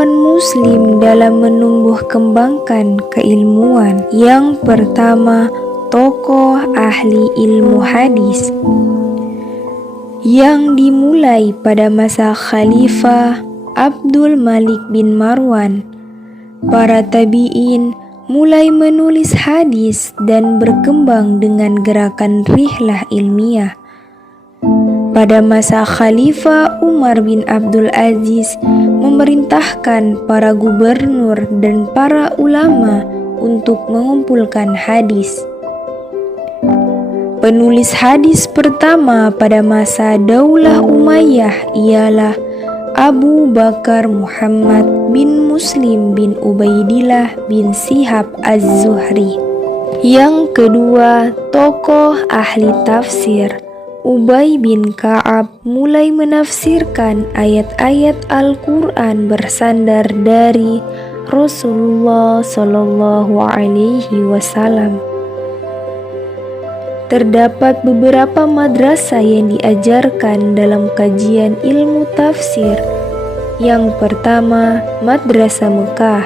sastrawan muslim dalam menumbuh kembangkan keilmuan. Yang pertama, tokoh ahli ilmu hadis yang dimulai pada masa Khalifah Abdul Malik bin Marwan. Para tabi'in mulai menulis hadis dan berkembang dengan gerakan rihlah ilmiah. Pada masa Khalifah Umar bin Abdul Aziz memerintahkan para gubernur dan para ulama untuk mengumpulkan hadis. Penulis hadis pertama pada masa Daulah Umayyah ialah Abu Bakar Muhammad bin Muslim bin Ubaidillah bin Shihab Az-Zuhri. Yang kedua, tokoh ahli tafsir Ubay bin Ka'ab mulai menafsirkan ayat-ayat Al-Quran bersandar dari Rasulullah Shallallahu Alaihi Wasallam. Terdapat beberapa madrasah yang diajarkan dalam kajian ilmu tafsir. Yang pertama, Madrasah Mekah.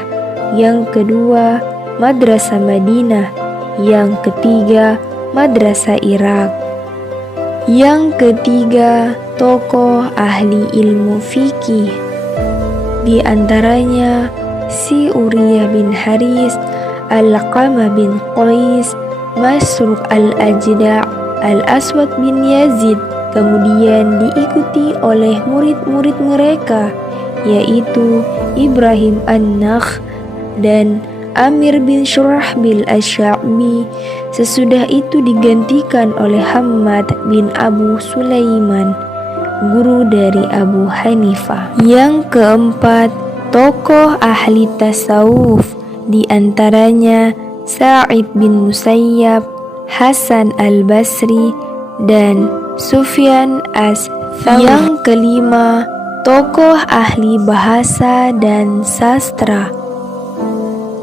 Yang kedua, Madrasah Madinah. Yang ketiga, Madrasah Irak. Yang ketiga, tokoh ahli ilmu fikih. Di antaranya si Uriyah bin Haris, Al-Qamah bin Qais, Masruq al-Ajda', Al-Aswad bin Yazid, kemudian diikuti oleh murid-murid mereka yaitu Ibrahim an-Nakh dan Amir bin Shurahbil Asy-Sya'bi. Sesudah itu digantikan oleh Hammad bin Abu Sulaiman, guru dari Abu Hanifah. Yang keempat, tokoh ahli tasawuf, di antaranya Sa'id bin Musayyab, Hasan al-Basri, dan Sufyan as-Tsawri. Yang kelima, tokoh ahli bahasa dan sastra.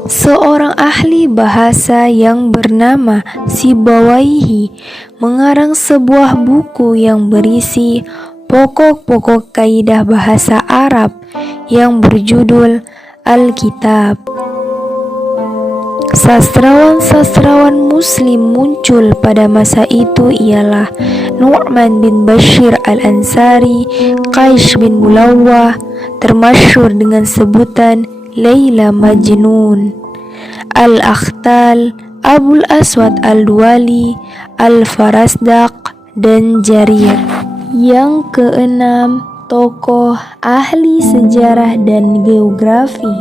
Seorang ahli bahasa yang bernama Sibawaihi mengarang sebuah buku yang berisi pokok-pokok kaidah bahasa Arab yang berjudul Al-Kitab. Sastrawan-sastrawan muslim muncul pada masa itu ialah Nu'man bin Bashir al-Ansari, Qais bin Mulawwah, termasyhur dengan sebutan Laila Majnun, Al-Akhtal, Abul Aswad al-Duwali, Al-Farasdaq, dan Jarir. Yang keenam, tokoh ahli sejarah dan geografi.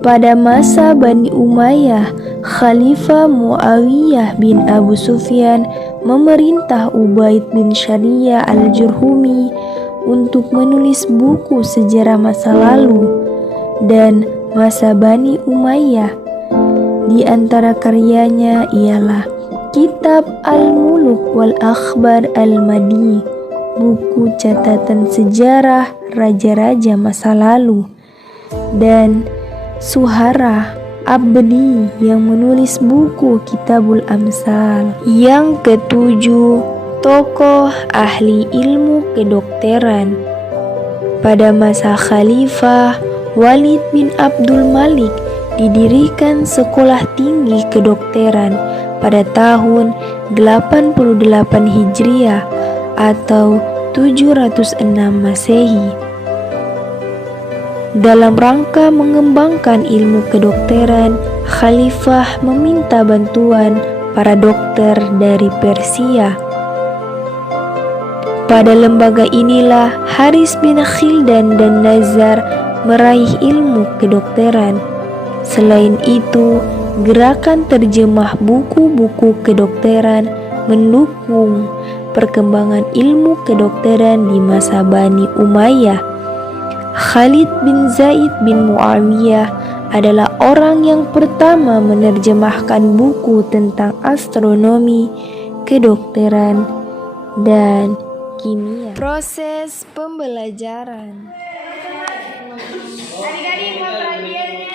Pada masa Bani Umayyah, Khalifah Muawiyah bin Abu Sufyan memerintah Ubaid bin Syariah al-Jurhumi untuk menulis buku sejarah masa lalu dan masa Bani Umayyah. Di antara karyanya ialah Kitab Al-Muluk wal Akhbar Al-Madi, buku catatan sejarah raja-raja masa lalu, dan Suhara Abdi yang menulis buku Kitabul Amsal. Yang ketujuh, tokoh ahli ilmu kedokteran. Pada masa Khalifah Walid bin Abdul Malik didirikan sekolah tinggi kedokteran pada tahun 88 Hijriah atau 706 Masehi. Dalam rangka mengembangkan ilmu kedokteran, Khalifah meminta bantuan para dokter dari Persia. Pada lembaga inilah Haris bin Khildan dan Nazar meraih ilmu kedokteran. Selain itu, gerakan terjemah buku-buku kedokteran mendukung perkembangan ilmu kedokteran di masa Bani Umayyah. Khalid bin Zaid bin Muawiyah adalah orang yang pertama menerjemahkan buku tentang astronomi, kedokteran, dan kimia. Proses pembelajaran. Adik-adik mau perhatiannya?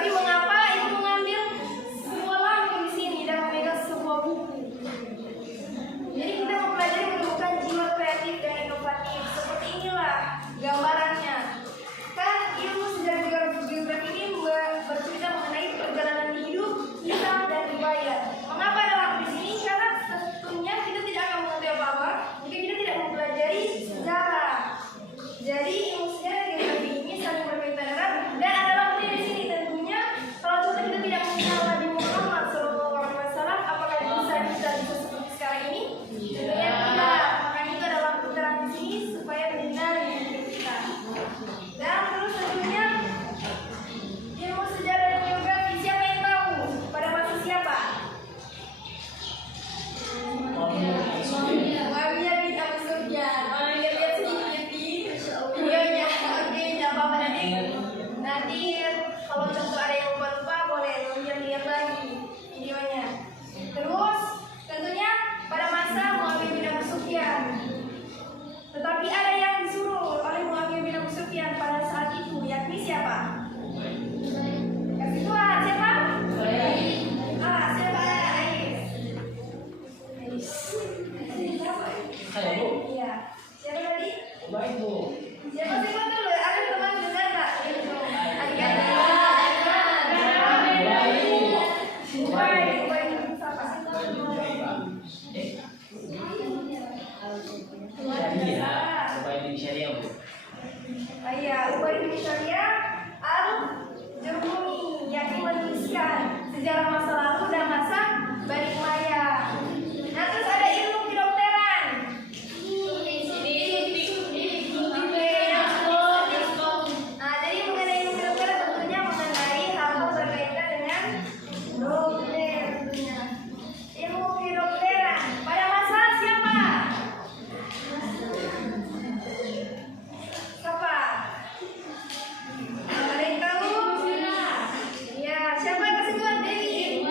Tapi mengapa ibu mengambil semua lampu di sini dan memegang sebuah buku? Jadi kita mempelajari menemukan jiwa kreatif dan inovatif. Seperti inilah gambarannya. Kan ilmu sejarah geografi ini bercerita mengenai perjalanan hidup kita dan riwayat. Mengapa ada lampu di sini? Karena tentunya kita tidak akan mengerti apa-apa jika kita tidak mempelajari sejarah. Jadi ilmu sejarah geografi ini saling berkaitan erat dan ada lampunya di sini. Tentunya kalau kita tidak mengenal Nabi Muhammad SAW, apakah kita bisa seperti sekarang ini? Tentunya tidak. Makanya itu ada lampu terang di sini supaya menyinari hidup kita. Dan terus tentunya ilmu sejarah dan geografi, siapa yang tahu pada masa siapa? Muawiyah bin Abu Sufyan. Lihat sedikit di videonya. Oke, jangan apa-apa nanti kalau contoh ada yang lupa boleh lihat lagi videonya. Terus tentunya pada masa Muawiyah bin Abu Sufyan. Tetapi ada yang disuruh oleh Muawiyah bin Abu Sufyan pada saat itu, yakni siapa? Kasih Tuhan, siapa? Siapa? Ais. Saya, Bu. Iya. Siapa tadi? Baik, Bu. Siapa sih dulu? Ada teman dengar nggak? Ubay bin Syariah Al-Jurhumi, yakni menuliskan sejarah masa lalu dan masa Bani Umayyah. Nah, terus ada ilmu kedokteran. Nah, jadi mengenai ilmu kedokteran tentunya mengenai hal-hal berkaitan dengan dokter tentunya. Ilmu kedokteran pada masa siapa? Siapa? Ada yang tahu? Ya, siapa yang kasih Tuhan? Dewi.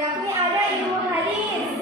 yakni ada ilmu hadis.